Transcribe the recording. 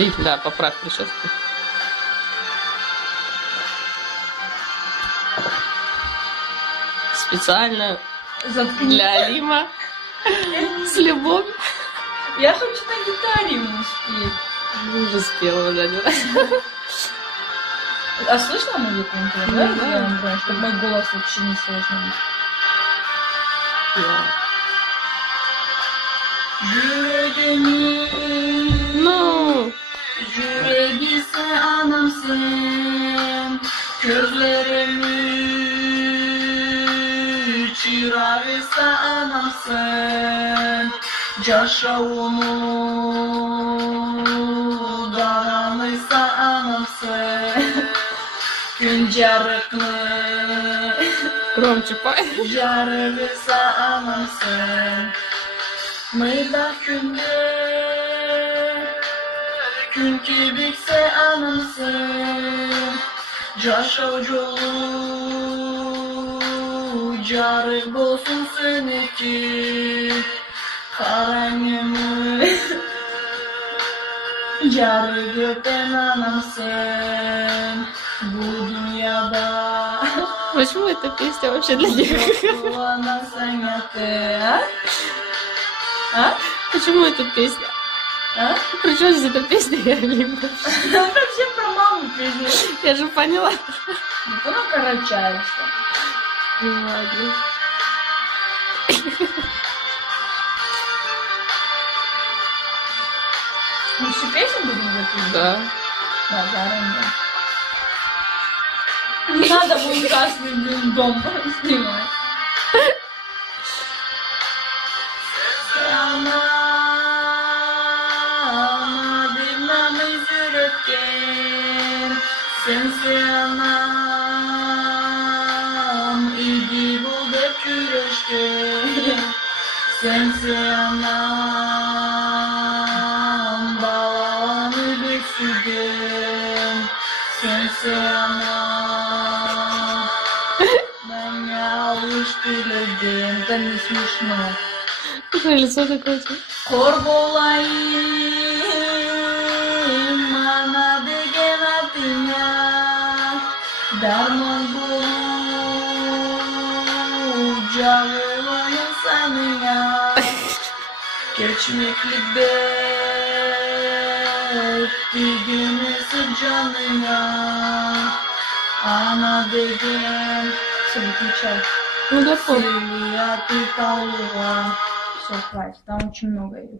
Да, поправь прическу. Специально для Алима. С любовью. Я хочу на гитаре ему спеть. Уже спела уже один раз. А слышно музыку? Да, чтобы мой голос вообще не слышно. Ну. Yüreğisi anımsın, gözlerimi çırağıysa anımsın, Caşavumu daranıysa anımsın, gün carıklı Громче пой. Жарıysa anımsın, mıyda günde Gün kibikse anımsın, Caşav yolu carı bolsun seneki, Karanımı carı gökten anımsın, bu dünyada Почему эта песня вообще для них? Почему эта песня? А? Причем здесь эта песня и Алима? Это все про маму песня. Я же поняла. Ну, корочается. Ну ладно. Мы всю песню будем записывать? Да. Да, заранее. Не надо в ужасный дом снимать. Sense anam, idi bulduk güreştim. Sense anam, bağlanı büksüdüm. Sense anam, ben yanlış diledim. Это не смешно. Какое лицо такое? Kor bolayım, bana degen atına. Darman bulup canılayım sanıya. Geçmeklik bir günüsü canıya. Ana degen. Все, выключай. Ну да, помню. Ты Все, хватит, там очень много ее.